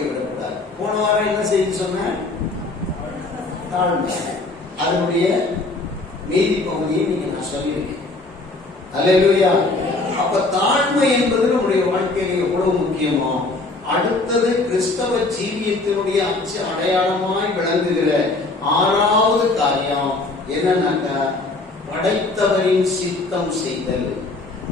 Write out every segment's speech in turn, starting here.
போய்விடக்கூடாது. போன வாரம் என்ன செய்தி சொன்ன? தாழ்மை. அதனுடைய மீதி பகுதியை நீங்க நான் சொல்லியிருக்கேன். அல்லேலூயா. அப்ப தாழ்மை என்பது நம்முடைய வாழ்க்கையில எவ்வளவு முக்கியமோ, அடுத்தது கிறிஸ்தவ ஜீவியத்தினுடைய அச்சு அடையாளமாய் விளங்குகிற 6வது காரியம் என்னன்னாக்கா, படைத்தவரின் சித்தம் செய்தல்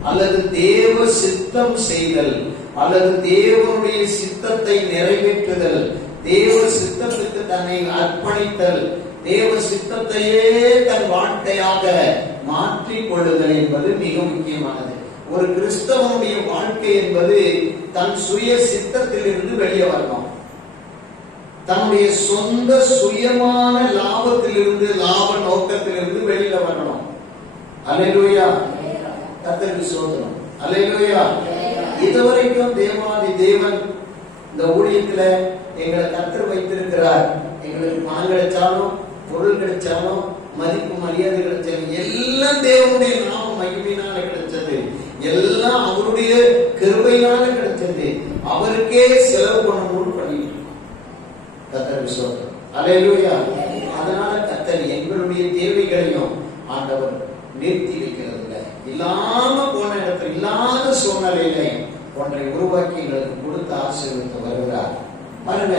அல்லது தேவ சித்தம் செய்தல் அல்லது தேவனுடைய சித்தத்தை நிறைவேற்றுதல், தேவ சித்தத்துக்கு தன்னை அர்ப்பணித்தல், தேவ சித்தத்தையே தன் வாழ்க்கையாக மாற்றிக் கொள்ளுதல் என்பது மிக முக்கியமானது. ஒரு கிறிஸ்தவனுடைய வாழ்க்கை என்பது தன் சுய சித்தத்திலிருந்து வெளியே வரணும். தன்னுடைய சொந்த சுயமான லாபத்திலிருந்து, லாப நோக்கத்திலிருந்து வெளியில வரணும். அல்லேலூயா. கர்த்தருக்கு ஸ்தோத்திரம். அல்லேலூயா. இதுவரைக்கும் தேவாதி தேவன் இந்த ஊழியத்துல எங்களை கர்த்தர் வைத்திருக்கிறார். எங்களுக்கு பணம் கிடைச்சாலும், பொருள் கிடைச்சாலும், மதிப்பு மரியாதை கிடைச்சாலும் எல்லாம் தேவனுடைய நாம மகிமையினால கிடைச்சது. எல்லாம் அவருடைய கிருபையினால கிடைச்சது. அவருக்கே செலவு பண்ணணும்னு பண்ணிட்டு கர்த்தருக்கு ஸ்தோத்திரம். அல்லேலூயா. அதனால கர்த்தர் எங்களுடைய தேவைகளையும் ஆண்டவர் நிறுத்தி வைக்கிறது இல்லை. இல்லாம போன இடத்துல, இல்லாத சூழ்நிலையில ஒன்றை உருவாக்கி எங்களுக்கு கொடுத்து ஆசீர்வதித்து வருகிறார். பாருங்க,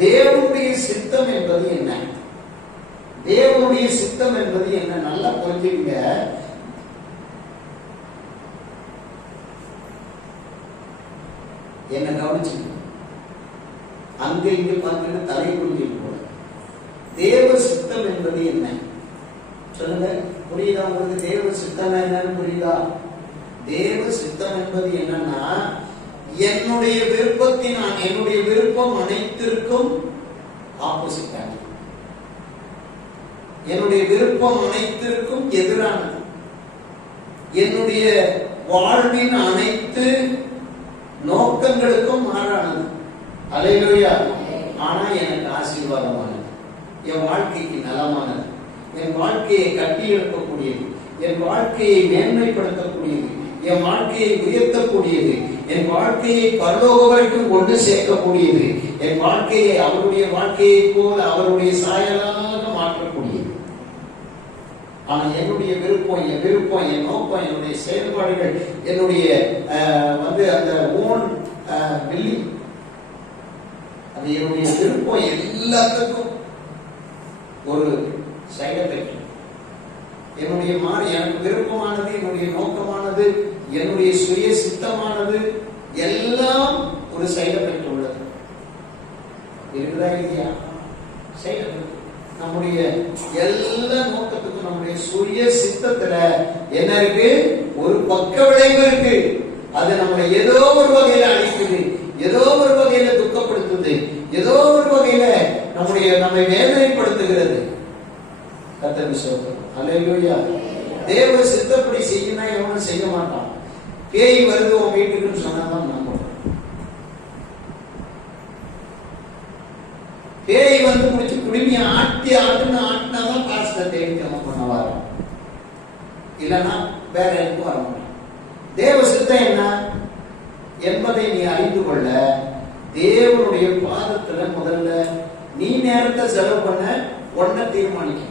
தேவனுடைய சித்தம் என்பது என்ன? தேவனுடைய சித்தம் என்பது என்ன? நல்லா புரிஞ்சுங்க. என்ன கவனிச்சு அங்க இங்க பார்த்து தலை புரிஞ்சு போல. தேவ சித்தம் என்பது என்ன சொல்லுங்க. புரியுதா உங்களுக்கு? தேவ சித்தம் என்னன்னு புரியுதா? தேவ சித்தம் என்பது என்னன்னா, என்னுடைய விருப்பத்தின், என்னுடைய விருப்பம் அனைத்திற்கும் ஆப்போசிட் ஆனது, என்னுடைய விருப்பம் அனைத்திற்கும் எதிரானது, என்னுடைய வாழ்வின் அனைத்து நோக்கங்களுக்கும் மாறானது. அல்லேலூயா. ஆனா எனக்கு ஆசீர்வாதமானது, என் வாழ்க்கைக்கு நலமானது, என் வாழ்க்கையை கட்டி எழுப்பக்கூடியது, என் வாழ்க்கையை மேன்மைப்படுத்தக்கூடியது, என் வாழ்க்கையை உயர்த்தக்கூடியது, என் வாழ்க்கையை பரலோக வரைக்கும் கொண்டு சேர்க்கக்கூடியது, என் வாழ்க்கையை அவருடைய வாழ்க்கையை போல அவருடைய சாயலாக மாற்றக்கூடியது. ஆனா என்னுடைய விருப்பம், என் நோக்கம், என்னுடைய செயல்பாடுகள், என்னுடைய அந்த ஓன் வில்லி, அது என்னுடைய விருப்பம் எல்லாத்துக்கும் ஒரு சைடு எஃபெக்ட். என்னுடைய எனக்கு விருப்பமானது, என்னுடைய நோக்கமானது, என்னுடைய சுய சித்தமானது எல்லாம் ஒரு சைடு எஃபெக்ட் உள்ளது. இருக்குதா இல்லையா? Side effect. நம்முடைய எல்லா நோக்கத்துக்கும் நம்முடைய சுய சித்தத்துல என்ன இருக்கு? ஒரு பக்க விளைவு இருக்கு. அது நம்மளை ஏதோ ஒரு வகையில அழிக்குது, ஏதோ ஒரு வகையில துக்கப்படுத்துது, ஏதோ ஒரு வகையில நம்மை வேதனைப்படுத்துகிறது. கர்த்தருக்கு ஸ்தோத்திரம். அல்லேலூயா. தேவ சித்தப்படி செய்யணும் எவனும் செய்ய மாட்டான். பேய் வருது உன் வீட்டுக்குன்னு சொன்னாதான் நம்புறோம். பேய் வந்து முடிச்சு குடுமி ஆட்டினாதான் பாஸ்டர் தேவிக்கமா பண்ணுவார், இல்லைன்னா வேற எதுக்கும் வர மாட்டான். தேவ சித்தம் என்ன என்பதை நீ அறிந்து கொள்ள தேவனுடைய பாதத்துல முதல்ல நீ நேரத்தை செலவு பண்ண உடனே தீர்மானிக்க.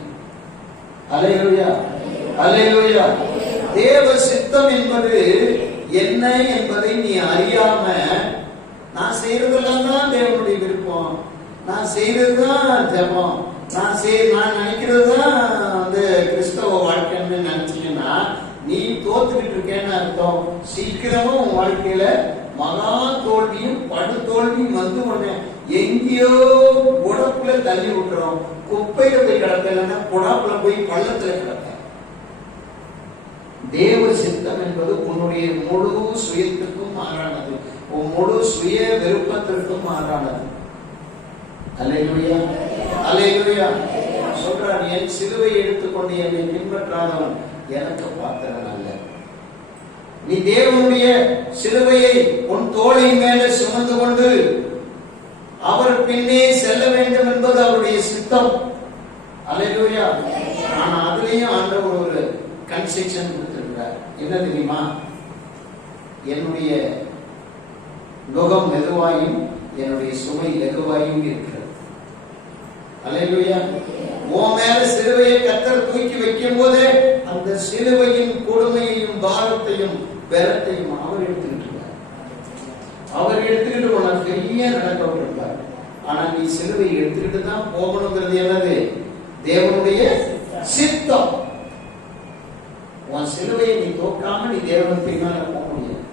அல்லேலூயா. அல்லேலூயா. தேவ சித்தம் என்பது என்ன என்பதை நீ அறியாம நான் செய்யறதெல்லாம் தான் தேவனுடைய விருப்பம், நான் செய்யறதுதான் ஜெபம், நான் நினைக்கிறது தான் கிறிஸ்தவ வாழ்க்கைன்னு நினைச்சீங்கன்னா நீ தோத்துக்கிட்டு இருக்கேன்னு அர்த்தம். சீக்கிரமா உன் வாழ்க்கையில மகா தோல்வியும் படு தோல்வியும் வந்து உடனே எங்கேயோ புடப்புல தள்ளி விட்டுறோம். குப்பையில போய் கிடப்ப, இல்லைன்னா புடாப்புல போய் பள்ளத்துல கிடப்ப. தேவ சித்தம் என்பது உன்னுடைய முழு சுயத்துக்கும் மாறானது, உன் முழு சுய விருப்பத்திற்கும் மாறானது. அல்லேலூயா. அல்லேலூயா. சொல்றார், என் சிலுவை எடுத்துக்கொண்டு என்னை பின்பற்றாதவன் எனக்கு பாத்திரன் அல்ல. நீ தேவனுடைய சிலுவையை உன் தோளின் மேலே சுமந்து கொண்டு அவர் பின்னே செல்ல வேண்டும் என்பது அவருடைய சித்தம். அல்லேலூயா. ஆனா அதுலயும் ஆண்டவர் ஒரு கன்செஷன் கொடுத்திருக்கிறார். என்ன தெரியுமா? என்னுடைய நுகம் மெதுவாயும் என்னுடைய சுமை லகுவாயும் இருக்கிறது. அல்லேலூயா. உன் மேல சிலுவையை கர்த்தர் தூக்கி வைக்கும் போதே அந்த சிலுவையின் கொடுமையையும் பாரத்தையும் பலத்தையும் அவர் எடுத்துக்கிட்டு இருக்கார். அவர் எடுத்துக்கிட்டு உனக்கு பெரிய நடக்க விட்டுருக்கார். ஆனா நீ சிலுவையை எடுத்துக்கிட்டு தான் போகணுங்கிறது என்னது? தேவனுடைய சித்தம். உன் சிலுவையை நீ தோற்காம நீ தேவனுக்கு பின்னால போக முடியாது.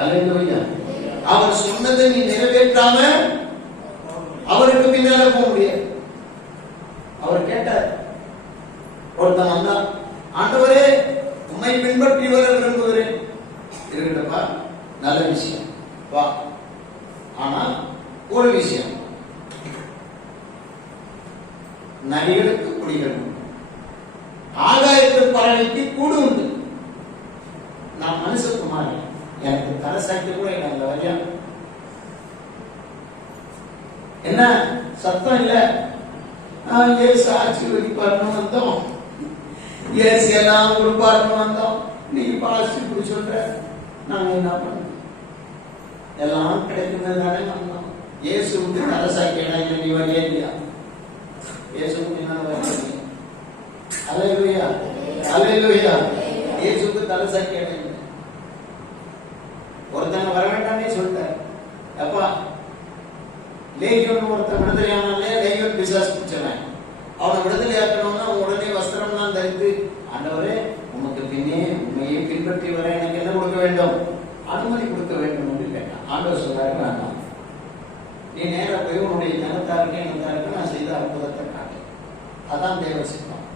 அல்லேலூயா. அவர் சொன்னதை நீ நிறைவேற்றாம அவருக்கு பின்னால போக முடியாது. அவர் கேட்டார், ஒருத்தன் வந்தா, ஆண்டவரே உம்மை பின்பற்றி வர விரும்புகிறேன். இருக்கட்டப்பா, நல்ல விஷயம், வா. ஆனா ஒரு விஷயம், நரிகளுக்கு குடிகள் உண்டு, ஆகாயத்து பறவைக்கு கூடு உண்டு. நான் மனுஷகுமாரி, எனக்கு தரசாட்சி கூட அந்த வரியா என்ன சத்தம் இல்ல. ஏசு ஆசீர்வதிப்பார்னு வந்தோம், ஏசு எல்லாம் கொடுப்பார்னு வந்தோம். நீங்க பாசி இப்படி சொல்ற, நாங்க என்ன பண்ண? எல்லாம் கிடைக்கிறது தானே வந்தோம். இயேசுக்கு தரசாட்சி இடம் நீ வரியா இல்லையா? இயேசுக்கு என்ன வரியா? அல்லேலூயா, அல்லேலூயா. இயேசுக்கு தரசாட்சி இடம் இல்லை. ஒருத்தங்க வர வேண்டாமே சொல்லிட்டார். அப்பா லேகியோன் ஒருத்தன் விடுதலையானாலே லேகியோன் பிசாசு பிடிச்சவன். அவனை விடுதலை ஆக்கணும்னா உடனே வஸ்திரம்லாம் தரித்து, ஆண்டவரே உமக்கு பின்னே உண்மையை பின்பற்றி வர எனக்கு என்ன கொடுக்க வேண்டும்? அனுமதி கொடுக்க வேண்டும் என்று கேட்டான். ஆண்டவர் சொல்றாரு, வேண்டாம், நீ நேர போய் உன்னுடைய ஜனத்தாருக்கு எனத்தாருக்கு நான் செய்த அற்புதத்தை காட்டு. அதான் தேவ சித்தம்.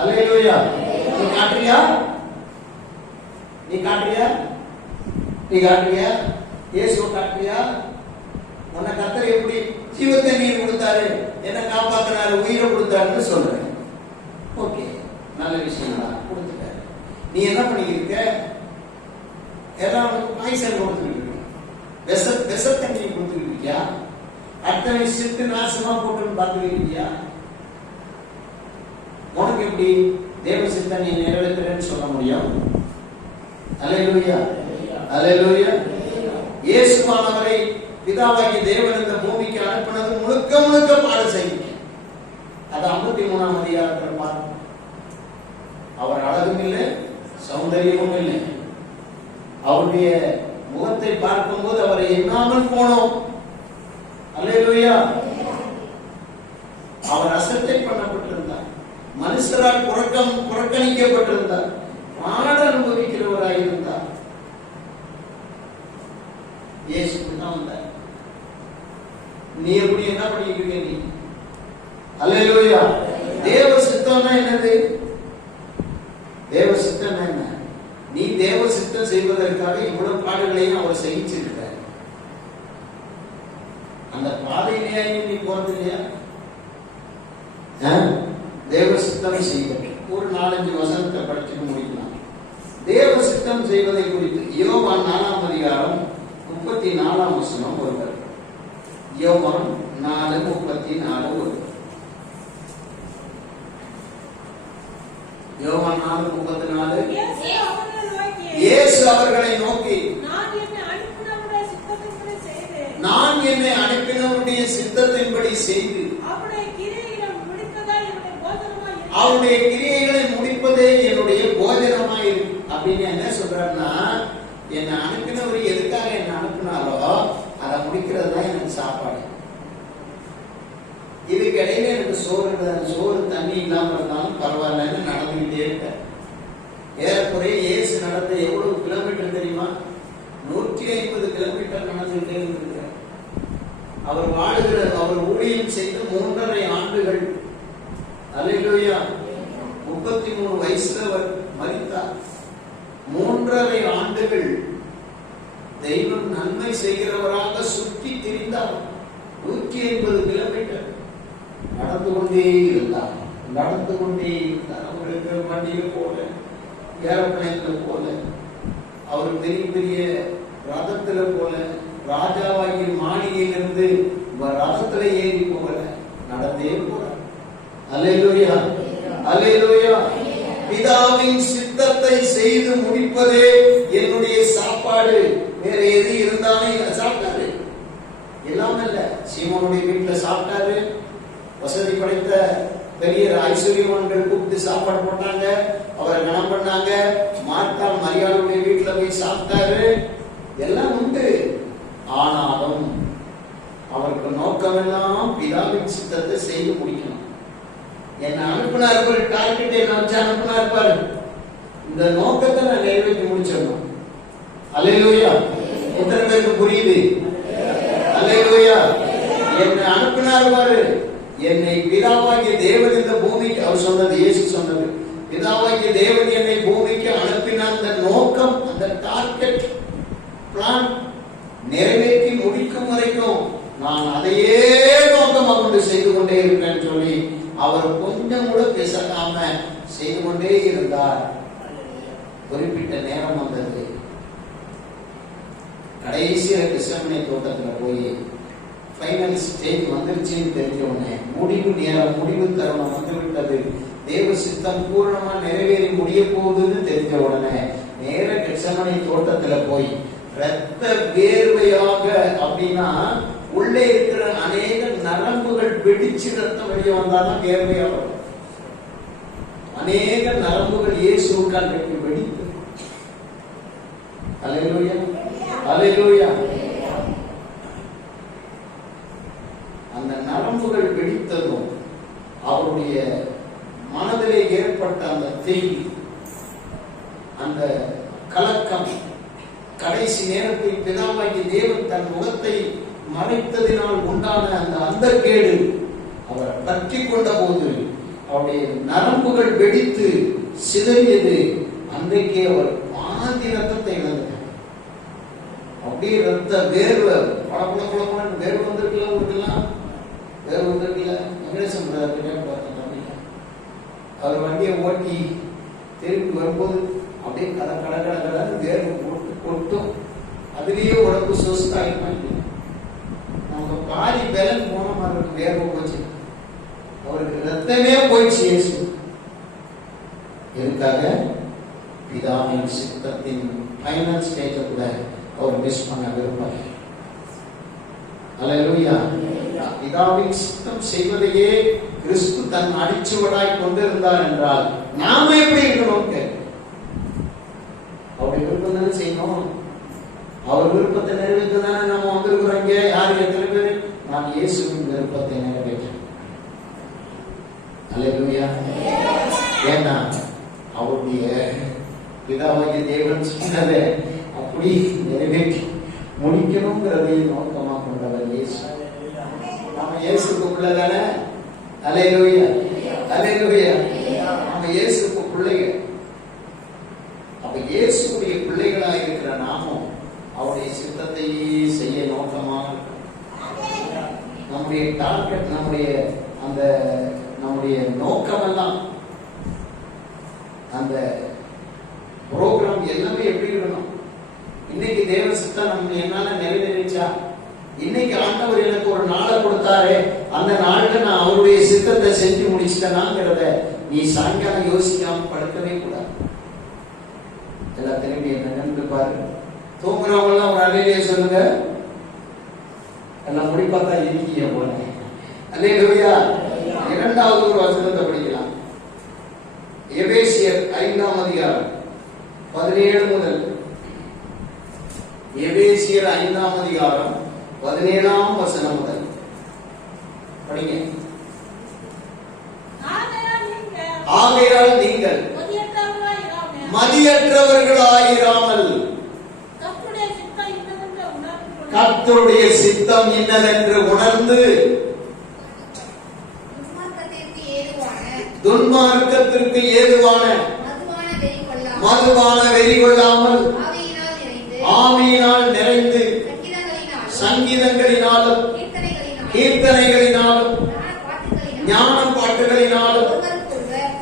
அல்லேலூயா. நீ காட்டுறியா? நீ காட்டுறியா? நீ காட்டுறியா? இயேசுவை காட்டுறியா? உன்னை கர்த்தர் எப்படி ஜீவத்தை நீர் கொடுத்தாரு, என்ன காப்பாத்தினாரு, உயிரை கொடுத்தாருன்னு சொல்றேன். ஓகே, நல்ல விஷயம் தான், கொடுத்துட்டாரு. நீ என்ன பண்ணிக்கிருக்க? எல்லாம் பாய்சன் கொடுத்துக்கிட்டு இருக்க, விஷத்தண்ணி கொடுத்துக்கிட்டு இருக்கியா? அத்தனை சிட்டு நாசமா போட்டுன்னு பார்த்துக்கிட்டு இருக்கியா? உனக்கு எப்படி தேவ சித்தம் நீ நிறைவேற்றுறேன்னு சொல்ல முடியும்? அல்லேலூயா, அல்லேலூயா. இயேசுவானவரை பிதாவாகிய தேவன் இந்த பூமிக்கு அனுப்பினது முழுக்க முழுக்க பாடு செய்ய. அது 53ஆம் அதிகாரத்தில் பார்ப்போம். அவர் அழகும் இல்லை, சௌந்தரியமும் இல்லை. அவருடைய முகத்தை பார்க்கும்போது அவரை எண்ணாமல் போனோம். அல்லேலூயா. அவர் அசட்டை பண்ணப்பட்டிருந்தார், மனுஷரால் புறக்கணிக்கப்பட்டிருந்தார், பாட அனுபவிக்கிறவராயிருந்தார். இயேசுக்கு தான் வந்தார். நீ எப்படி என்ன பண்ணிக்கிறீங்க? நீ அல்லேலூயா. தேவ சித்தம்னா என்னது? தேவ சித்தம் என்ன? நீ தேவ சித்தம் செய்வதற்காக இவ்வளவு பாடுகளையும் அவர் சகிச்சிருக்கார். அந்த பாதையிலேயே நீ போறது இல்லையா? தேவ சித்தம் செய்வது ஒரு 4-5 வசனத்தை படிச்சுட்டு முடிக்கலாம். தேவ சித்தம் செய்வதை குறித்து யோவான் 4ஆம் அதிகாரம் 34ஆம் வசனம் ஒருவர். யோவான் 4:34 ஒருவர். யோவான் 4:34. இயேசு அவர்களை நோக்கி, நான் என்னை அனுப்பினவருடைய சித்தத்தின்படி செய்து அவருடைய கிரியைகளை முடிப்பதே என்னுடைய போஜனமாய் இருக்கு. அப்படின்னு என்ன சொல்றாருன்னா, என்னை அனுப்பினவர் எதுக்காக என்ன அனுப்பினாரோ அதை முடிக்கிறது தான் எனக்கு சாப்பாடு. இதுக்கு இடையில எனக்கு சோறு தண்ணி இல்லாம இருந்தாலும் பரவாயில்லன்னு நடந்துகிட்டே இருக்க. ஏறக்குறைய இயேசு நடந்த எவ்வளவு கிலோமீட்டர் தெரியுமா? 150 கிலோமீட்டர் நடந்துகிட்டே இருந்திருக்கிறார். அவர் ஊழியம் செய்து 3.5 ஆண்டுகள். அல்லேலூயா. 33 வயசுல அவர் மரித்தார். 3.5 ஆண்டுகள் தெய்வம் நன்மை செய்கிறவராக சுற்றி திரிந்தார். 150 கிலோமீட்டர் நடந்து கொண்டே இருந்தார். அவருக்கு வண்டியில போல, ஏரோப்ளேன்ல போல, அவர் பெரிய பெரிய ரதத்துல போல, ராஜாவாகிய மாளிகையிலிருந்து ரதத்துல ஏறி போகல, நடந்தே போறார். அல்லேலூயா, அல்லேலூயா. பிதாவின் சித்தத்தை செய்து முடிப்பதே என்னுடைய சாப்பாடு. வேற எது இருந்தாலும் சாப்பிட்டாரு. இல்லாம இல்ல, சீமோனுடைய வீட்டுல சாப்பிட்டாரு. வசதி படைத்த பெரிய ஐஸ்வர்யவான்கள் கூப்பிட்டு சாப்பாடு போட்டாங்க, அவரை கனம் பண்ணாங்க. மார்த்தாள் மரியாளுடைய வீட்டுல போய் சாப்பிட்டாரு, எல்லாம் உண்டு. ஆனாலும் அவருக்கு நோக்கமெல்லாம் பிதாவின் சித்தத்தை செய்து முடிக்கணும். என்ன அனுப்பினா இருப்பாரு, டார்கெட் என்ன வச்சு அனுப்பினா இருப்பாரு, இந்த நோக்கத்தை நான் நிறைவேற்றி முடிச்சிடணும். அல்லேலூயா. எத்தனை பேருக்கு புரியுது? அல்லேலூயா. என்னை அனுப்பினார் பாரு, என்னை பிதாவாகிய தேவன் இந்த பூமிக்கு, அவர் சொன்னது, இயேசு சொன்னது, பிதாவாகிய தேவன் என்னை பூமிக்கு அனுப்பின அந்த நோக்கம், அந்த டார்கெட் பிளான் நிறைவேற்றி முடிக்கும் வரைக்கும் நான் அதையே நோக்கமாக கொண்டு செய்து கொண்டே இருப்பேன்னு சொல்லி அவர் கொஞ்சம் கூட பேசாம செய்து கொண்டே இருந்தார். குறிப்பிட்ட நேரம் வந்தது, கடைசியில கிருஷ்ணமணி தோட்டத்துல போய் ஃபைனல் ஸ்டேஜ் வந்துருச்சுன்னு தெரிஞ்ச உடனே, முடிவு நேரம், முடிவு தருணம் வந்துவிட்டது, தேவ சித்தம் பூர்ணமா நிறைவேறி முடிய போகுதுன்னு தெரிஞ்ச உடனே நேர கிருஷ்ணமணி தோட்டத்துல போய் ரத்த வேர்வையாக, அப்படின்னா உள்ளே இருக்கிற அநேக நரம்புகள் வெடிச்சு ரத்தம் வெளியே வந்தாதான் வேர்வையா வரும். அநேக நரம்புகள் இயேசுவுக்கு அன்றைக்கு வெடித்து. அல்லேலூயா, அல்லேலூயா. அந்த நரம்புகள் வெடித்ததும் அவருடைய மனதிலே ஏற்பட்ட அந்த தேய், அந்த கலக்கம், கடைசி நேரத்தில் பிதாவாகிய தேவன் தன் முகத்தை மறைத்ததினால் உண்டான அந்த அந்தக்கேடு அவரை பற்றி கொண்ட போது அவருடைய நரம்புகள் வெடித்து சிதறியது. அன்றைக்கே அவர் பாதி ரத்தத்தை இழந்தார். அப்படியே ரத்த வேர்வை, பழப்பழப்பழப்பழம் வேர்வை வந்திருக்கலாம், உங்களுக்கெல்லாம் வேர்வை வந்திருக்கல. வெங்கடேசன் அவர் வண்டியை ஓட்டி திருப்பி வரும்போது அப்படியே கட கட கட கடன்னு வேர்வை போட்டு கொட்டும். அதுலேயே உடம்பு சொஸ்தாயிருப்பாங்க. நமக்கு பாதி பலன் போன மாதிரி இருக்கு, வேர்வை போச்சு. அவருக்கு ரத்தமே போயிடுச்சு. இயேசு எதுக்காக? பிதாவின் சித்தத்தின் ஃபைனல் ஸ்டேஜ கூட அவர் மிஸ் பண்ண விருப்பம். அல்லேலூயா. பிதாவின் சித்தம் செய்வதையே கிறிஸ்து தன் அடிச்சுவடாய் கொண்டிருந்தார் என்றால் நாம எப்படி இருக்கணும்? அவருடைய விருப்பம் தானே செய்யணும். அவர் விருப்பத்தை நிறைவேற்ற தானே நம்ம வந்திருக்கிறோம். இங்க யாரு எத்தனை பேரு? நான் இயேசுவின் விருப்பத்தை நிறைவேற்றேன். அல்லேலூயா. ஏன்னா அவருடைய பிதாவாகிய தேவன் சொன்னதை அப்படி நிறைவேற்றி முடிக்கணுங்கிறதை நோக்கமா கொண்டவர் இயேசு. நம்ம இயேசுக்கு பிள்ளைதானே. அல்லேலூயா, அல்லேலூயா. நம்ம இயேசுக்கு பிள்ளைகள். அப்ப இயேசுடைய பிள்ளைகளா இருக்கிற நாமும் அவருடைய சித்தத்தை செய்ய நோக்கமாக நம்முடைய டார்கெட், நம்முடைய நோக்கம் எல்லாம், அந்த ப்ரோக்ராம் எல்லாமே எப்படி இருக்கணும்? இன்னைக்கு தேவ சித்தம் நம்ம என்னால நிறைவேறிச்சா? இன்னைக்கு ஆண்டவர் எனக்கு ஒரு நாளை கொடுத்தாரு, அந்த நாள்ல நான் அவருடைய சித்தத்தை செஞ்சு முடிச்சிட்டேனாங்கிறத நீ சாயங்காலம் யோசிக்காம படுக்கவே கூடாது. எல்லாம் திரும்பி என்ன நின்று பாரு. தூங்குறவங்க எல்லாம் ஒரு அலையிலேயே சொல்லுங்க, எல்லாம் முடிப்பாத்தா இருக்கீங்க போல. அல்லேலூயா. இரண்டாவது ஒரு வசனத்தை படிக்கலாம். எபேசியர் 5ஆம் அதிகாரம் 17 முதல். எபேசியர் 5ஆம் அதிகாரம் 17ஆம் வசனம் முதல் படிங்க. ஆகையால் நீங்கள் மதியற்றவர்களாயிராமல் கர்த்தருடைய சித்தம் இன்னதென்று உணர்ந்து துன்மார்க்கத்திற்கு ஏதுவான மதுவான வெறி கொள்ளாமல் ஆவியினால் நிறைந்து சங்கீதங்களினாலும் கீர்த்தனைகளினாலும் ஞான பாட்டுகளினாலும்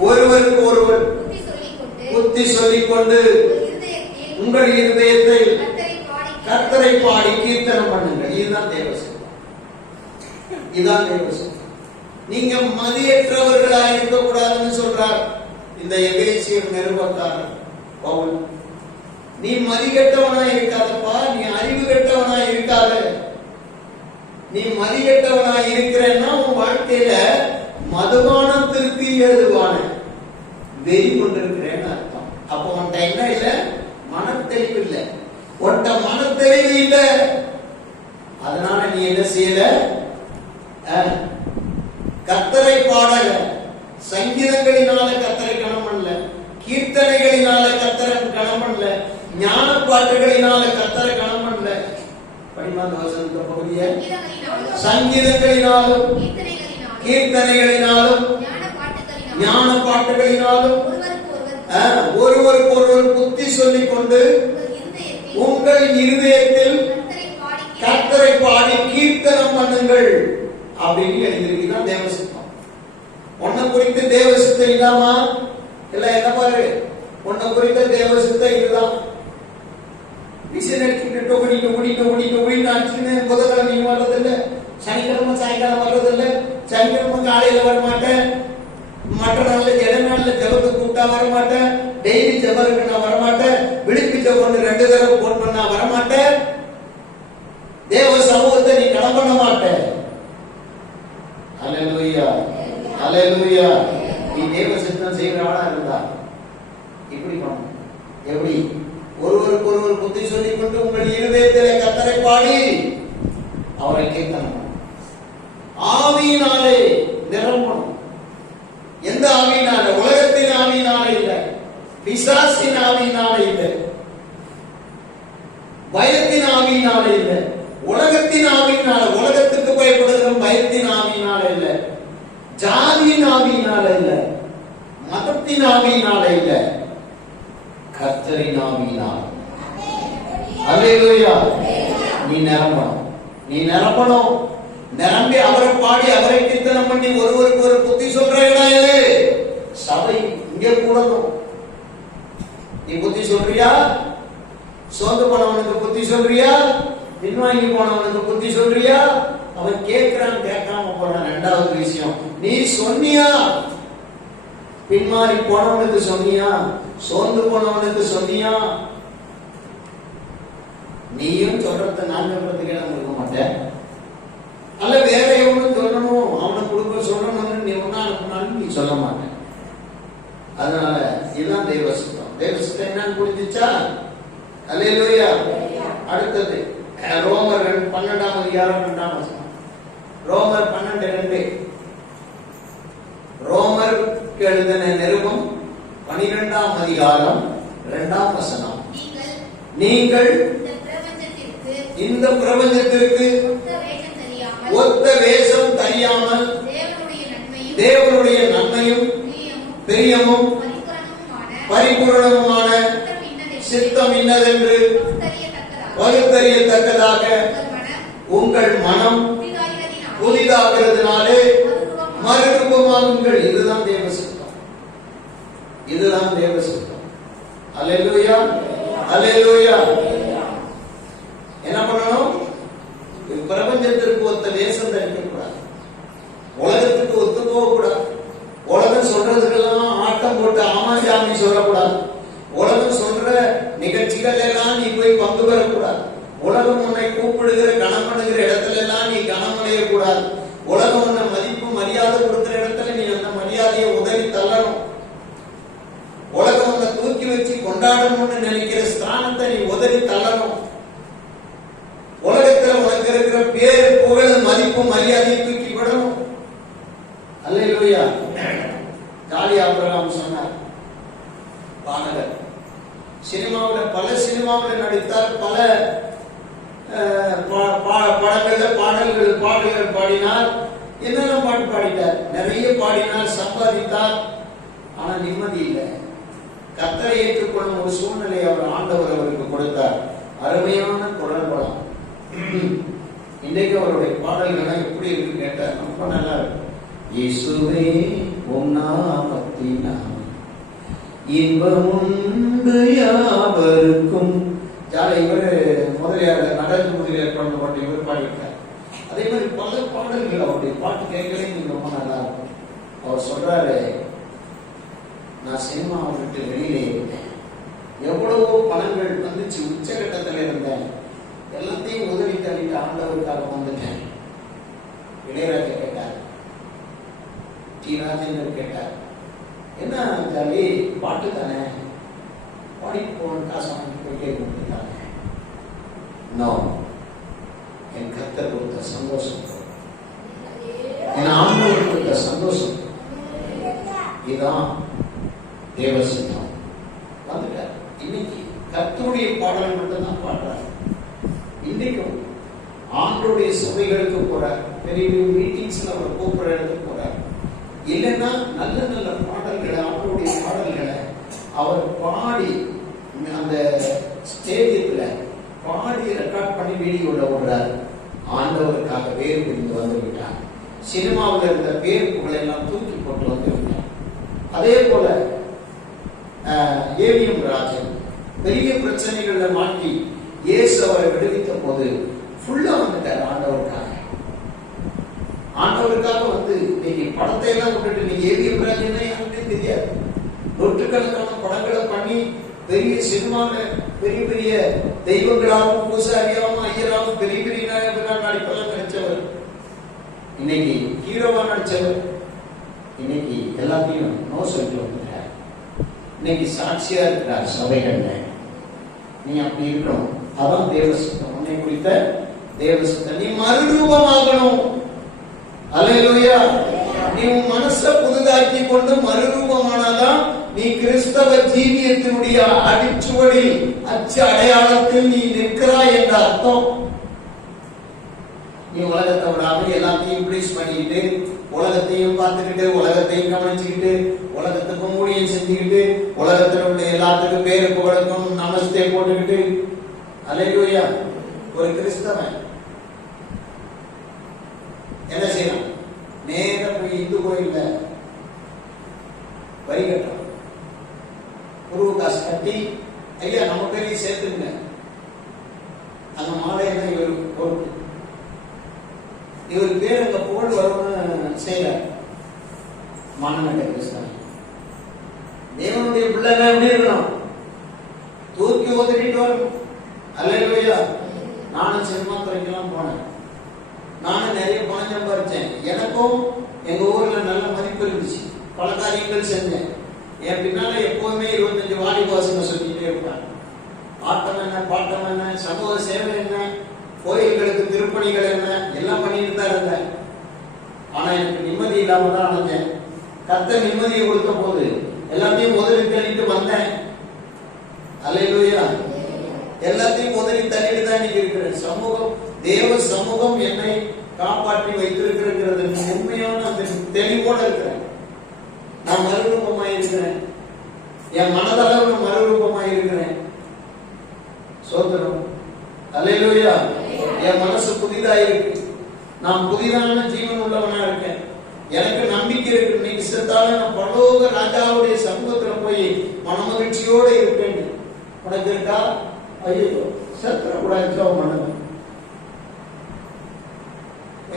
ஒருவருக்கு ஒருவர் புத்தி சொல்லிக் கொண்டு உங்கள் இருதயத்தை கர்த்தரை பாடி கீர்த்தனம் பண்ணுங்கள். இதுதான் தேவ சித்தம். இதுதான் தேவ சித்தம். நீங்க மதியற்றவர்களா இருக்கக்கூடாதுன்னு சொல்றார் இந்த எபேசியர் நிருபக்காரர் பவுல். நீ மதிகெட்டவனா இருக்காதப்பா, நீ அறிவு கெட்டவனா இருக்காத. நீ மதிக்கெட்டவனாய் இருக்கிறன்னா உன் வாழ்க்கையில மதுபானத்திற்கு ஏதுவான வெறி கொண்டிருக்கிறேன்னு அர்த்தம். அப்ப உன்கிட்ட என்ன இல்ல? மனத்தெளிவு இல்ல. உன்கிட்ட மனத்தெளிவு இல்ல. அதனால நீ என்ன செய்யல? கர்த்தரை பாடல, சங்கீதங்களினால கர்த்தரை கனம் பண்ணல, கீர்த்தனைகளினால கர்த்தரை கனம் பண்ணல, ஞான பாட்டுகளினால கர்த்தரை கனம் பண்ணல. படிமான வசனத்தை பகுதிய சங்கீதங்களினாலும் கீர்த்தனைகளினாலும் ஞான பாட்டுகளினாலும் ஒருவருக்கு ஒருவர் புத்தி சொல்லிக் கொண்டு உங்கள் இருதயத்தில் கர்த்தரை பாடி கீர்த்தனம் பண்ணுங்கள் அப்படின்னு எழுதியிருக்கிறான் தேவசித்தம். உன்னை குறித்து தேவசித்தம் இல்லாமா? இல்ல என்ன பாரு, உன்னை குறித்த தேவசித்தம் இதுதான். மிஷின் அடிச்சுட்டு புதன்கிழமை வர்றதில்ல, சனிக்கிழமை சாயங்காலம் வர்றதில்ல, சனிக்கிழமை காலையில வரமாட்டேன், மற்ற நாள்ல ஜெட நாள்ல ஜபத்துக்கு கூப்பிட்டா வரமாட்டேன், டெய்லி ஜபம் இருக்கு நான் வரமாட்டேன், விழிப்பு ஜபம் 2 தடவை போன் பண்ணா வரமாட்டேன், தேவ சமூகத்தை நீ கடன் பண்ண மாட்டேன். அல்லேலூயா, அல்லேலூயா. நீ தேவ சித்தம் செய்கிறவனா இருந்தா இப்படி பண்ணணும். எப்படி? ஒருவருக்கு ஒருவர் புத்தி சொல்லிக் கொண்டு உங்கள் இருதயத்திலே கர்த்தரை பாடி அவரை கீர்த்தனம் ஆவியினாலே நிரம்பணும். எந்த ஆவியினால? உலகத்தின் ஆவியினால இல்ல, பிசாசின் ஆவியினால இல்ல, பயத்தின் ஆவியினால இல்ல, உலகத்தின் ஆவியினால, உலகத்துக்கு பயப்படுகிற பயத்தின் ஆவியினால இல்ல, ஜாதியின் ஆவியினால இல்ல, மதத்தின் ஆவியினால இல்ல, கர்த்தரின் ஆவியினால. அல்லேலூயா. நீ நிரம்பணும், நீ நிரம்பணும். நிரம்பி அவரை பாடி அவரை கீர்த்தனம் பண்ணி ஒருவருக்கு ஒரு புத்தி சொல்ற இடம் எது? சபை. இங்கே கூடணும். நீ புத்தி சொல்றியா? சோர்ந்து போனவனுக்கு புத்தி சொல்றியா? பின்வாங்கி போனவனுக்கு புத்தி சொல்றியா? அவன் கேட்கிறான், கேட்காம போறான். 2வது விஷயம், நீ சொன்னியா? பின்மாறி போனவனுக்கு சொன்னியா? சோர்ந்து போனவனுக்கு சொன்னியா? நீயும் சொல்றத நான் சொல்றதுக்கு இடம் கொடுக்க மாட்டேன். அல்ல வேற எவனும் சொல்லணும், அவனுக்கு கொடுக்க சொல்லணும்னு நீ ஒன்னா அனுப்பினாலும் நீ சொல்ல மாட்டேன். அதனால இதுதான் தேவசித்தம். தேவசித்தம் என்னன்னு புரிஞ்சிச்சா? அல்லேலூயா. அடுத்தது ரோமர் 12ஆம் அதிகாரம் 2ஆம் வசனம். ரோமர் 12:2. ரோமர் எழுதின நிருபம் 12ஆம் அதிகாரம் 2ஆம் வசனம். நீங்கள் இந்த பிரபஞ்சத்திற்கு ஒத்த வேஷம் தெரியாமல் தேவனுடைய நன்மையும் பிரியமும் பரிபூரணமுமான சித்தம் இன்னதென்று பகுத்தறியத்தக்கதாக உங்கள் மனம் புதிதாகிறதுனாலே மறுரூபமாகுங்கள். இதுதான் தேவ சித்தம். இதுதான் தேவ சித்தம். அல்லேலூயா, அல்லேலூயா. என்ன பண்ணணும்? பிரபஞ்சத்திற்கு ஒத்த வேஷம் தரிக்க கூடாது, உலகத்துக்கு ஒத்து போக கூடாது, உலகம் சொல்றதுக்கெல்லாம் ஆட்டம் போட்டு ஆமாஞ்சாமி சொல்லக்கூடாது, உலகம் சொல்ற நிகழ்ச்சிகள் எல்லாம் நீ போய் பங்கு பெறக்கூடாது, உலகம் உன்னை கூப்பிடுகிற கணம் பண்ணுகிற இடத்துல எல்லாம் நீ கணம் அடைய கூடாது, உலகம் உன்னை மதிப்பு மரியாதை கொடுக்கிற இடத்துல நீ அந்த மரியாதையை உதவி தள்ளணும், உலகம் உன்னை தூக்கி வச்சு கொண்டாடணும்னு நினைக்கிற ஸ்தானத்தை நீ உதவி தள்ளணும், உலகத்துல உனக்கு இருக்கிற பேரு புகழ் மதிப்பு மரியாதையை தூக்கி விடணும். அல்லேலூயா. ஜாலி ஆபிரகாம் சொன்னார், பாடகர், சினிமாவில் பல சினிமாவில் நடித்தார், பல படங்கள்ல பாடல்கள் பாடினார், என்னென்ன பாட்டு பாடினார், நிறைய பாடினார், சம்பாதித்தார். ஆனா நிம்மதி இல்லை. கர்த்தரை ஏற்றுக்கொள்ளும் ஒரு சூழ்நிலை அவர் ஆண்டவர் அவருக்கு கொடுத்தார். அருமையான குரல் வளம். இன்னைக்கு அவருடைய பாடல்கள் எப்படி இருக்கு கேட்டார், ரொம்ப நல்லா இருக்கு. இயேசுவே உம் நாமத்தினால் இன்பமுண்டு யாவருக்கும். இவர் முதலியார் நடராஜ முதலியார் கொண்ட பாட்டு இவர் பாடிட்டார். அதே மாதிரி பல பாடல்கள் அவருடைய பாட்டு கேட்கவே நீங்க ரொம்ப நல்லா இருக்கும். அவர் சொல்றாரு, நான் சினிமாவை விட்டு வெளியிலே இருந்தேன், எவ்வளவோ பணங்கள் வந்துச்சு, உச்சகட்டத்தில் இருந்தேன், எல்லாத்தையும் உதவி தள்ளிட்டு ஆண்டவருக்காக வந்துட்டேன். இளையராஜா கேட்டார், டி ராஜேந்தர் கேட்டார், என்ன ஜாலி பாட்டு தானே பாடி போன காசு வாங்கி போயிட்டே கொடுத்துட்டாங்க. என் கர்த்தர் கொடுத்த சந்தோஷம், என் ஆண்டவர் கொடுத்த சந்தோஷம், இதுதான் தேவ சித்தம். வந்துட்டார். இன்னைக்கு கர்த்தருடைய பாடலை மட்டும்தான் பாடுறார். இன்னைக்கும் ஆண்டருடைய சபைகளுக்கு போறார், பெரிய பெரிய மீட்டிங்ஸ்ல அவர் கூப்பிடுற இடத்துக்கு போறார். இல்லைன்னா நல்ல நல்ல பாடல்களை, ஆண்டருடைய பாடல்களை அவர் பாடி அந்த ஸ்டேடியத்துல பாடி ரெக்கார்ட் பண்ணி வீடியோல ஓடுறார். ஆண்டவருக்காக வேறு பிரிந்து வந்து விட்டார். சினிமாவில் இருந்த பேர் புகழை எல்லாம் தூக்கி போட்டு வந்து விட்டார். அதே போல ஏவிஎம் ராஜன் பெரிய பிரச்சனைகள்ல மாட்டி இயேசு அவரை விடுவித்த போது ஃபுல்லா வந்துட்டார் ஆண்டவருக்காக. ஆண்டவருக்காக வந்து நீங்க படத்தை எல்லாம் விட்டுட்டு நீங்க ஏவிஎம் ராஜன் யாருன்னே தெரியாது. நூற்றுக்கணக்கான படங்களை பண்ணி பெரிய சினிமாவை பெரிய பெரிய தெய்வங்களாகவும் பூசாரியாகவும் ஐயராகவும் பெரிய பெரிய நடிப்பெல்லாம் நடிச்சவர். இன்னைக்கு ஹீரோவா நடிச்சவர் இன்னைக்கு எல்லாத்தையும் நோ சொல்லிட்டு வந்துட்டார். இன்னைக்கு சாட்சியா இருக்கிறார் சபைகள்ல. நீ அப்படி இருக்கணும். அதான் தேவசித்தம். உன்னை குறித்த தேவசித்தம். நீ மறுரூபமாகணும். அல்லேலூயா. நீ உன் மனசை புதுதாக்கி கொண்டு மறுரூபமானாதான் நீ கிறிஸ்தவ ஜீவியத்தினுடைய அடிச்சுவடில் அச்சு அடையாளத்தில் நீ நிற்கிறாய் என்ற அர்த்தம். நீ உலகத்தை விடாம எல்லாத்தையும் இம்ப்ரீஸ் பண்ணிக்கிட்டு, உலகத்தையும் பார்த்துக்கிட்டு, உலகத்தையும் கவனிச்சுக்கிட்டு, உலகத்துக்கும் ஊழியம் செஞ்சுக்கிட்டு, உலகத்தில் உள்ள எல்லாத்துக்கும் பேரு புகழுக்கும் நமஸ்தே போட்டுக்கிட்டு, அல்லேலூயா. ஒரு கிறிஸ்தவன் என்ன செய்யலாம்? நேர போய் இந்து கோயில்ல வரி கட்டணும். குருவு காசு கட்டி, ஐயா நம்ம பேரையும் சேர்த்துங்க, அந்த மாலையெல்லாம் இவர் பொறுப்பு, இவர் பேர் அங்க புகழ் வரும்னு செய்யறார். மானநட்ட கிறிஸ்தவன். தேவனுடைய பிள்ளைங்க எப்படி இருக்கணும்? தூக்கி ஒதுக்கிட்டு வரணும். அல்லேலூயா. நானும் சினிமா துறைக்கெல்லாம் போனேன். நானும் நிறைய பணம் சம்பாதிச்சேன். எனக்கும் எங்க ஊர்ல நல்ல மதிப்பு இருந்துச்சு. பல காரியங்கள் செஞ்சேன். என் பின்னால எப்போதுமே 25 வாலிபாசங்க சொல்லிட்டே இருப்பாங்க. ஆட்டம் என்ன, பாட்டம் என்ன, சமூக சேவை என்ன, கோயில்களுக்கு திருப்பணிகள் என்ன, எல்லாம் பண்ணிட்டு தான் இருந்தேன். ஆனா எனக்கு நிம்மதி இல்லாம தான் அடைஞ்சேன். கர்த்தர் நிம்மதியை கொடுத்த போது எல்லாத்தையும் முதலி தள்ளிட்டு வந்தேன். அல்லேலூயா. எல்லாத்தையும் முதலி தள்ளிட்டு தான் இன்னைக்கு இருக்கிறேன். சமூகம், தேவ சமூகம் என்னை காப்பாற்றி வைத்திருக்கிறது உண்மையான அந்த தெளிவோட இருக்கிறேன். நான் மறுரூபமாய் இருக்கிறேன். என் மனதளவு மறுரூபமாய் இருக்கிறேன். சோதரம். அல்லேலூயா. என் மனசு புதிதாயிருக்கு. நான் புதிதான ஜீவன் உள்ளவனா இருக்கேன். எனக்கு நம்பிக்கை இருக்கு. இன்னைக்கு செத்தால நான் பரலோக ராஜாவுடைய சமூகத்துல போய் மனமகிழ்ச்சியோட இருப்பேன். உனக்கு இருக்கா? ஐயோ செத்துற கூடாது. ஜெபம் பண்ணுங்க.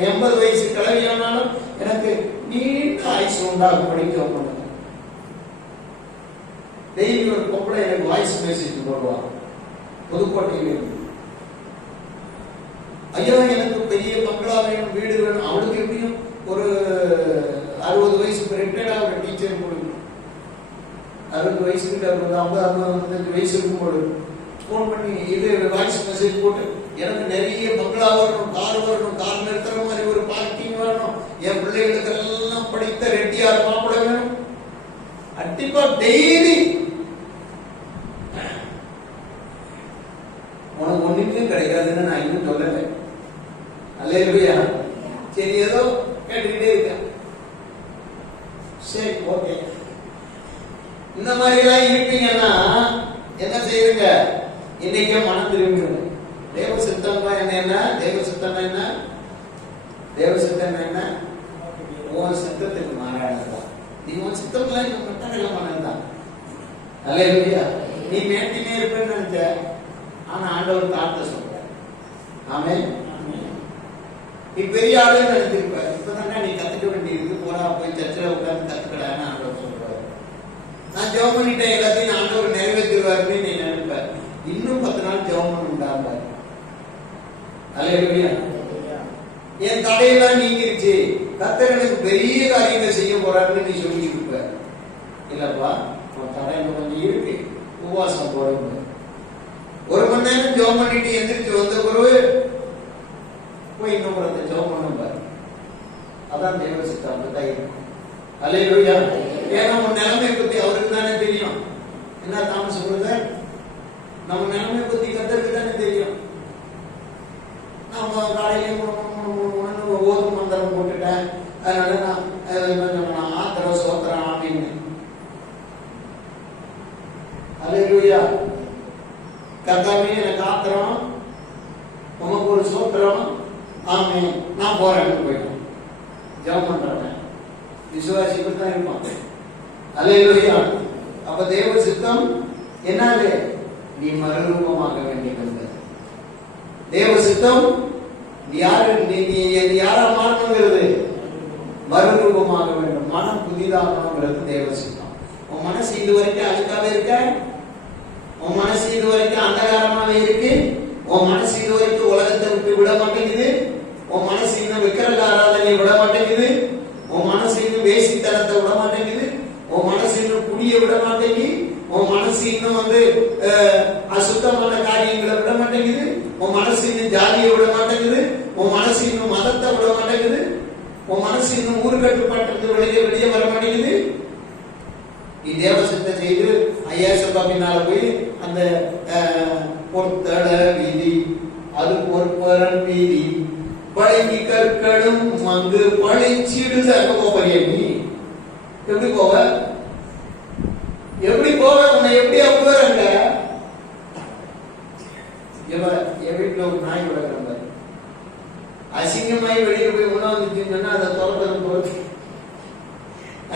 80 வயசு கிழவியானாலும் எனக்கு நீண்ட ஆயுசு உண்டாகும் படிக்க பண்ணுங்க. டெய்லி ஒரு பொம்பளை எனக்கு வாய்ஸ் மெசேஜ் போடுவாங்க புதுக்கோட்டையில் இருந்து. ஐயா எனக்கு பெரிய பங்களா வேணும், வீடு வேணும். அவளுக்கு எப்படியும் ஒரு 60 வயசுக்கு ரிட்டையர்ட் ஆகிற டீச்சர் கொடுக்கணும். 60 வயசுக்கு 50 வயசு இருக்கும்போது போன் பண்ணி இது வாய்ஸ் மெசேஜ் போட்டு, எனக்கு நிறைய பங்களா வரணும், கார் வரணும், கார் நிறுத்துற மாதிரி ஒரு பார்க்கிங் வரணும், என் பிள்ளைகளுக்கு எல்லாம் படித்த ரெட்டியார் மாப்பிள வேணும். கண்டிப்பா டெய்லி உனக்கு ஒண்ணுமே கிடைக்காதுன்னு நான் இன்னும் சொல்லலை. அல்லேலூயா. சரி ஏதோ கேட்டுக்கிட்டே இருக்கேன். சரி ஓகே. இந்த மாதிரி எல்லாம் இருப்பீங்கன்னா என்ன செய்யுங்க? இன்னைக்கே மனம் திரும்பிடுங்க. தேவ சித்தம் என்ன? தேவ சித்தம் என்ன? தேவ சித்தம் என்ன? உன் சித்தத்துக்கு மாறானதுதான். நீ உன் சித்தம்ல மட்டங்கள்தான். அல்லேலூயா. நீ மேட்டினே இருப்பேன்னு நினைச்ச, ஆனா ஆண்டவர் தாழ்த்த சொல்ற. ஆமென். நீ பெரிய ஆளுன்னு நினைச்சிருப்ப. இப்பதானே நீ கத்துக்க வேண்டியிருக்கு. போடா போய் சர்ச்சில் உட்கார்ந்து கத்துக்கடான்னு ஆண்டவர் சொல்றாரு. நான் ஜெபம் பண்ணிட்டேன், எல்லாத்தையும் ஆண்டவர் நிறைவேற்றுவாருன்னு நீ நினைப்ப. இன்னும் 10 நாள் ஜெபம் பண்ணுண்டாங்க. அல்லேலூயா. என் தடையெல்லாம் நீங்கிருச்சு, கர்த்தர் எனக்கு பெரிய காரியங்கள் செய்ய போறாருன்னு நீ சொல்லி இருப்ப. இல்லப்பா, உன் தடை கொஞ்சம் இருக்கு, உபவாசம் போடுங்க. 1 மணி நேரம் ஜெபம் பண்ணிட்டு எந்திரிச்சு வந்த பிறகு போய் இன்னும் ஜெபம் பண்ணும் பாரு. அதான் தேவ சித்தம். அப்படித்தான் இருக்கும். அல்லேலூயா. ஏன்னா உன் நிலைமை பத்தி அவருக்கு தானே தெரியும். என்ன தாமஸ் சொல்றது, நம்ம நிலைமை பத்தி கர்த்தருக்கு தானே தெரியும். நம்ம காலையில ஓதும் மந்திரம் போட்டுட்டேன், அதனால நான் ஆத்திரம் சோத்திரம் அப்படின்னு. அல்லேலூயா. கர்த்தாவே எனக்கு ஆத்திரம், உனக்கு ஒரு சோத்திரம், ஆமே நான் போறேன்னு போயிட்டேன். ஜெபம் பண்றேன். விசுவாசி தான் இருப்பான். அல்லேலூயா. அப்ப தேவ சித்தம் என்னது? நீ மறுரூபமாக வேண்டியது. தேவ சித்தம் யாரு? நீ யாரா மாறணுங்கிறது? மறுரூபமாக வேண்டும், மனம் புதிதாகணுங்கிறது தேவ சித்தம். உன் மனசு இது வரைக்கும் அழுக்காவே இருக்க, உன் மனசு இது வரைக்கும் அந்தகாரமாவே இருக்கு, உன் மனசு இது வரைக்கும் உலகத்தை விட்டு விட மாட்டேங்குது, உன் மனசு இன்னும் விக்கிரக ஆராதனை விட மாட்டேங்குது, உன் மனசு இன்னும் வேசித்தனத்தை விட மாட்டேங்குது, உன் மனசு இன்னும் குடிய விட மாட்டேங்குது, உன் மனசு இன்னும் அசுத்தமான காரியங்களை விட மாட்டேங்குது, உன் மனசு இன்னும் ஜாதியை விட மாட்டேங்குது, உன் மனசு இன்னும் மதத்தை விட மாட்டேங்குது, உன் மனசு இன்னும் ஊர்கட்டுப்பாட்டு வெளியே வர மாட்டேங்குது. நீ தேவசத்தை செய்து ஐயாசப்பா பின்னால போய் அந்த பொறுத்தட வீதி, அது பொறுப்பரன் வீதி, பழங்கி கற்களும் அங்கு பழிச்சிடுது. அங்க போறிய நீ எப்படி போவ? எப்படி போவ? உன்னை எப்படி அவுறாங்க? என் வீட்டுல ஒரு நாய் வளர்க்குற அசிங்கமாய் வெளியே போய் உணவுன்னா அதை துரத்துறது பொறுத்து.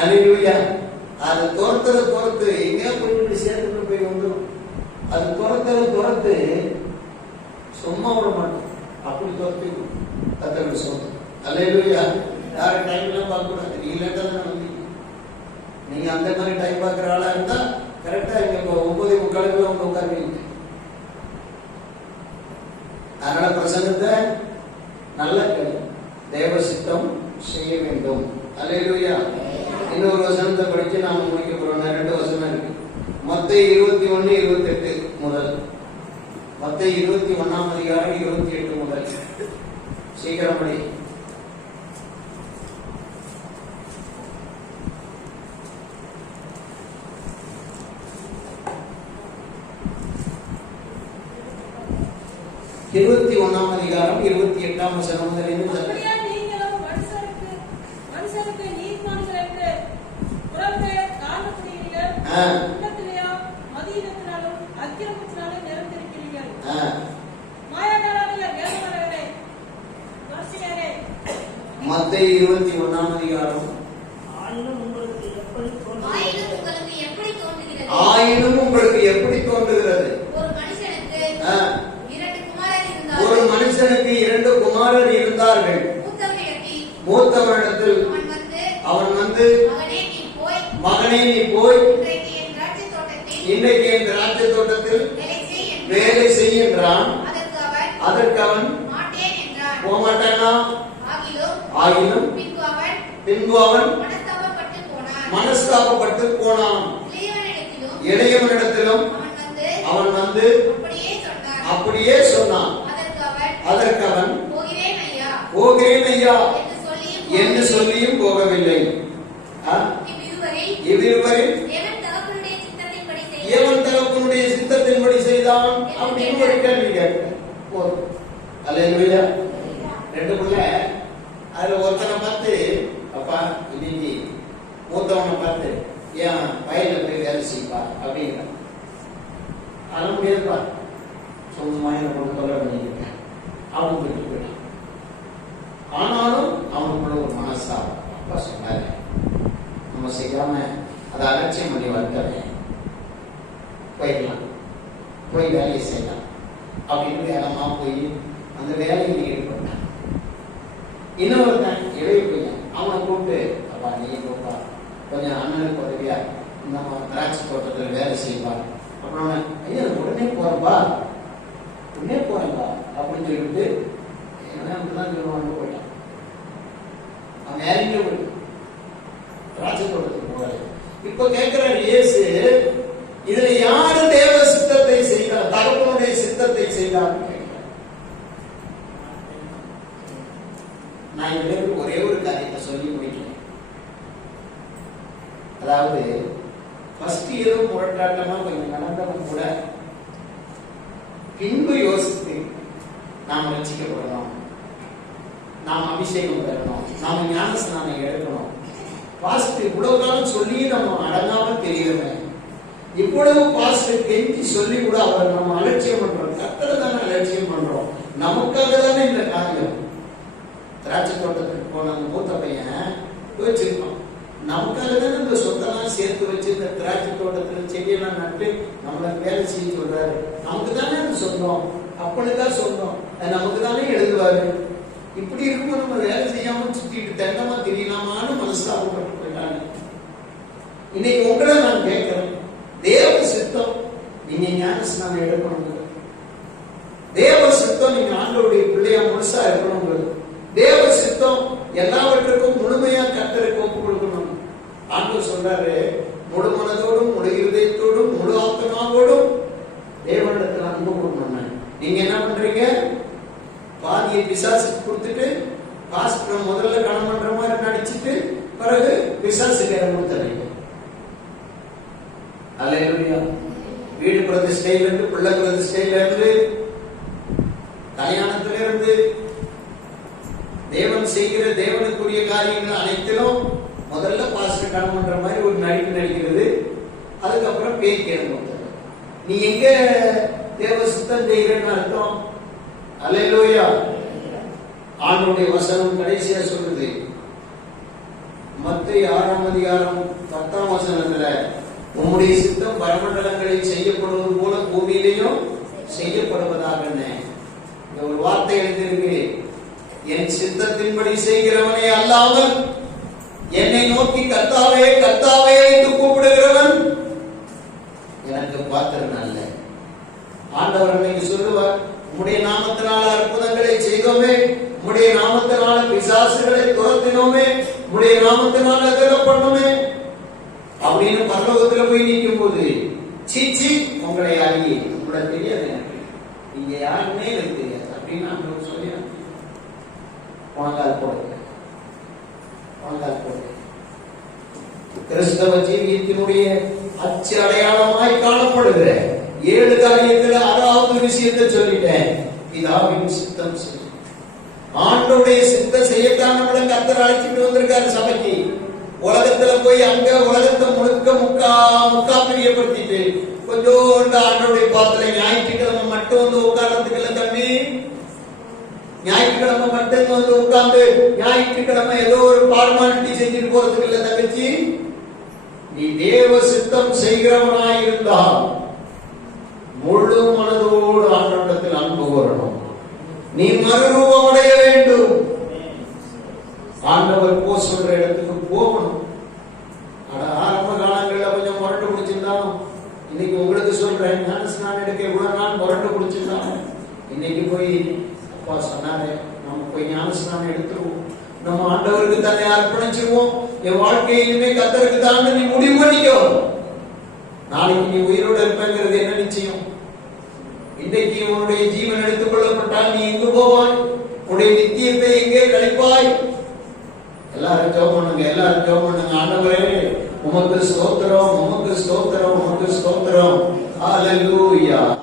அல்லேலூயா. அதை துரத்துறது பொறுத்து எங்கேயா போய் சேர்த்து போய் வந்துடும். அது துரத்து சும்மா விட மாட்டோம், அப்படி துரத்தி கத்தோட சொல்றோம். அல்லேலூயா. யாரும் டைம் எல்லாம் பார்க்க கூடாது. நீ லேட்டா தானே வந்தீங்க. நீங்க அந்த மாதிரி டைம் பார்க்குற ஆளா இருந்தா கரெக்டா இங்க 9:45 அவங்க உட்காருவீங்க. அதனால பிரசங்கத்தை நல்ல தேவ சித்தம் செய்ய வேண்டும். அல்லேலூயா. இன்னொரு வசனத்தை படிச்சு நாம முடிக்க போறோம். 2 வசனம் இருக்கு. மத்தேயு 21:28 முதல். மத்தேயு 21ஆம் அதிகாரம் 28 முதல். சீக்கிரம் படி. இருபத்தி 1ஆம் அதிகாரம் 28ஆம் வசனம் முதல். மத்தேயு 21ஆம் அதிகாரம். ஆயினும் உங்களுக்கு எப்படி தோன்றுகிறது? ஒரு மனுஷனுக்கு 2 குமாரர் இருந்தார்கள். மூத்தவனிடத்தில் அவன் வந்து, மகனே நீ போய் இன்றைக்கு என் திராட்சை தோட்டத்தில் வேலை செய் என்றான். அதற்கு அவன் போமாட்டானா? ஆகிலும் பின்பு அவன் மனஸ்தாபப்பட்டு போனான். இளையவனிடத்திலும் அவன் வந்து அப்படியே சொன்னான். அதற்கு அவன் போகிறேன் ஐயா என்று சொல்லியும் போகவில்லை. இவ்விருவரில் எவன் தகப்பனுடைய சித்தத்தின்படி செய்தான் அப்படின்னு ஒரு கேள்வி கேட்கிறேன். அல்லேலூயா. 2 பிள்ளை. அதுல ஒருத்தனை பார்த்து, அப்பா இன்னைக்கு மூத்தவனை பார்த்து ஏன் வயல்ல போய் வேலை செய்ப்பா அப்படிங்கிற. அழ முடியாதுப்பா, சொந்தமா என்ன தொலை பண்ணிருக்கேன் அவன் போயிட்டு போயிட்டான். ஆனாலும் அவனுக்குள்ள ஒரு மனசா, அப்பா சொன்னாரு நம்ம செய்யாம அதை அலட்சியம் பண்ணி வளர்த்தவே போயிடலாம், போய் வேலையை செய்யலாம் அப்படின்னு வேகமா போய் அந்த வேலையை ஈடுபட்டான். இன்னொருத்தன் இளைய பையன், அவனை கூப்பிட்டு, அப்பா நீ போப்பா கொஞ்சம் அண்ணனுக்கு உதவியா இந்த திராட்சை தோட்டத்தில் வேலை செய்வா. அப்புறம் ஐயா உடனே போறேன்பா அப்படின்னு சொல்லிட்டு அப்படிதான் சொல்லுவான்னு போயிட்டான். நெருங்கி விடும். ராஜதோட்டத்துக்கு போறாரு. இப்ப கேட்கிறார் இயேசு, இதுல யாரு தேவ சித்தத்தை செய்தார், தகப்பனுடைய சித்தத்தை செய்தார்? நான் இதுல ஒரே ஒரு காரியத்தை சொல்லி முடிக்கிறேன். அதாவது ஃபர்ஸ்ட் ஏதோ முரட்டாட்டமா கொஞ்சம் நடந்தவன் கூட பின்பு யோசித்து நாம் ரட்சிக்கப்படணும், நாம் அபிஷேகம் பெறணும், நாம் ஞானஸ்நானம் எடுக்கணும். பாஸ்ட் இவ்வளவு காலம் சொல்லி நம்ம அடங்காம தெரியுமே, இவ்வளவு பாஸ்ட் கெஞ்சி சொல்லி கூட அவரை நம்ம அலட்சியம் பண்றோம். கர்த்தரை தானே அலட்சியம் பண்றோம். நமக்காக தானே இந்த காரியம். திராட்சை தோட்டத்துக்கு போன மூத்த பையன் யோசிச்சிருப்பான், நமக்காக தானே இந்த சொத்தெல்லாம் சேர்த்து வச்சு இந்த திராட்சை தோட்டத்துல செடியெல்லாம் நட்டு நம்மளுக்கு வேலை செய்ய சொல்றாரு. நமக்கு தானே அது சொந்தம், அப்பனுதான் சொந்தம், நமக்கு தானே எழுதுவாரு. இப்படி இருக்கும்போது நம்ம வேலை செய்யாம சுத்திட்டு தென்னமா தெரியலாமான்னு மனஸ்தாபப்பட்டு போயிட்டாங்க. இன்னைக்கு உங்களை நான் கேட்கிறேன், தேவ சித்தம் நீங்க ஞானஸ்நானம் எடுக்கணும். தேவ சித்தம் நீங்க ஆண்டவருடைய பிள்ளையா முழுசா இருக்கணும். தேவ சித்தம் எல்லாவற்றுக்கும் முழுமையா கர்த்தருக்கு ஒப்பு கொடுக்கணும். ஆண்டவர் சொல்றாரு, முழு மனதோடும் முழு இருதயத்தோடும் முழு ஆத்மாவோடும் தேவனிடத்தில் அன்பு கொடுக்கணும். நீங்க என்ன பண்றீங்க? பாதியை பிசாசுக்கு கொடுத்துட்டு பாஸ்டர் முதல்ல கணம் பண்ற மாதிரி நடிச்சுட்டு பிறகு பிசாசுக்கு இடம் கொடுத்துறீங்க. அல்லேலூயா. வீடு பிரதிஷ்டையில இருந்து, பிள்ளை பிரதிஷ்டையில இருந்து, கல்யாணத்தில இருந்து, தேவன் செய்கிற தேவனுக்குரிய காரியங்கள் அனைத்திலும் முதல்ல பாஸ்டர் கணம் பண்ற மாதிரி ஒரு நடிப்பு நடிக்கிறது, அதுக்கப்புறம் பேய் கேட்க. நீ எங்க தேவ சுத்தம் செய்கிறன்னு அர்த்தம்? அல்லேலூயா. ஆண்டவருடைய வசனம் கடைசியா சொல்லுது, மத்தேயு 6ஆம் அதிகாரம் 10ஆம் வசனத்துல, உம்முடைய சித்தம் பரமண்டலங்களில் செய்யப்படுவது போல பூமியிலையும் செய்யப்படுவதாக. இந்த ஒரு வார்த்தை எழுதியிருக்கு, என் சித்தத்தின்படி செய்கிறவனே அல்லாமல் என்னை நோக்கி கர்த்தாவே கர்த்தாவே என்று கூப்பிடுகிறவன் எனக்கு பாத்திரன் அல்ல. ஆண்டவர் இன்னைக்கு சொல்லுவார், உம்முடைய நாமத்தினால அற்புதங்களை செய்தோமே, உம்முடைய நாமத்தினால பிசாசுகளை துரத்தினோமே, உம்முடைய நாமத்தினால அதெல்லாம் பண்ணோமே அப்படின்னு பரலோகத்துல போய் நிற்கும் போது, சீச்சி உங்களை அறிய, உங்களை தெரியாது, எனக்கு நீங்க யாருன்னே எனக்கு தெரியாது அப்படின்னு ஆண்டவர் சொல்லி உனக்கால் போடுங்க, உனக்கால் போடுங்க. கிறிஸ்தவ ஜீவியத்தினுடைய அச்சு அடையாளமாய் காணப்படுகிற 7 காரியத்துல 6வது விஷயத்தை சொல்லிட்டேன். பிதாவின் சித்தம் செய்யும். ஆண்டவருடைய சித்தம் செய்யத்தான் நம்மளை கர்த்தர் அழைச்சிட்டு வந்திருக்காரு சபைக்கு. உலகத்துல போய் அங்க உலகத்தை முக்கா பிரியப்படுத்திட்டு கொஞ்சோண்டு ஆண்டவருடைய பாத்துல ஞாயிற்றுக்கிழமை மட்டும் வந்து உட்கார்றதுக்கு இல்ல தம்பி. ஞாயிற்றுக்கிழமை மட்டும் வந்து உட்கார்ந்து ஞாயிற்றுக்கிழமை ஏதோ ஒரு ஃபார்மாலிட்டி செஞ்சுட்டு போறதுக்கு இல்ல தங்கச்சி. நீ தேவ சித்தம் செய்கிறவனாயிருந்தால் முழு மனதோடு ஆண்டவரிடத்தில் அன்பு கூறணும். நீ மறுரூபம் அடைய வேண்டும். ஆண்டவர் போ சொல்ற இடத்துக்கு போகணும். ஆரம்ப காலங்களில் கொஞ்சம் முரட்டு பிடிச்சிருந்தாலும் இன்னைக்கு உங்களுக்கு சொல்றேன், ஞானஸ்நானம் எடுக்க இவ்வளவு நாள் முரட்டு பிடிச்சிருந்தாலும் இன்னைக்கு போய் அப்பா சொன்னாரு, நம்ம போய் ஞானஸ்நானம் எடுத்துருவோம், நம்ம ஆண்டவருக்கு தன்னை அர்ப்பணிச்சிருவோம், என் வாழ்க்கையிலுமே கர்த்தருக்கு தான் நீ முடிவு பண்ணிக்கோ. நாளைக்கு நீ உயிரோடு இருப்பேங்கிறது என்ன நிச்சயம்? இன்றைக்கு உன்னுடைய ஜீவன் எடுத்துக் கொள்ளப்பட்டால் நீ எங்கு போவாய்? உன்னுடைய நித்தியத்தை எங்கே கழிப்பாய்? எல்லாரும் ஜெபம் பண்ணுங்க, எல்லாரும் ஜெபம் பண்ணுங்க. ஆண்டவரே உமக்கு ஸ்தோத்திரம், உமக்கு ஸ்தோத்திரம், உமக்கு ஸ்தோத்திரம். ஹல்லேலூயா.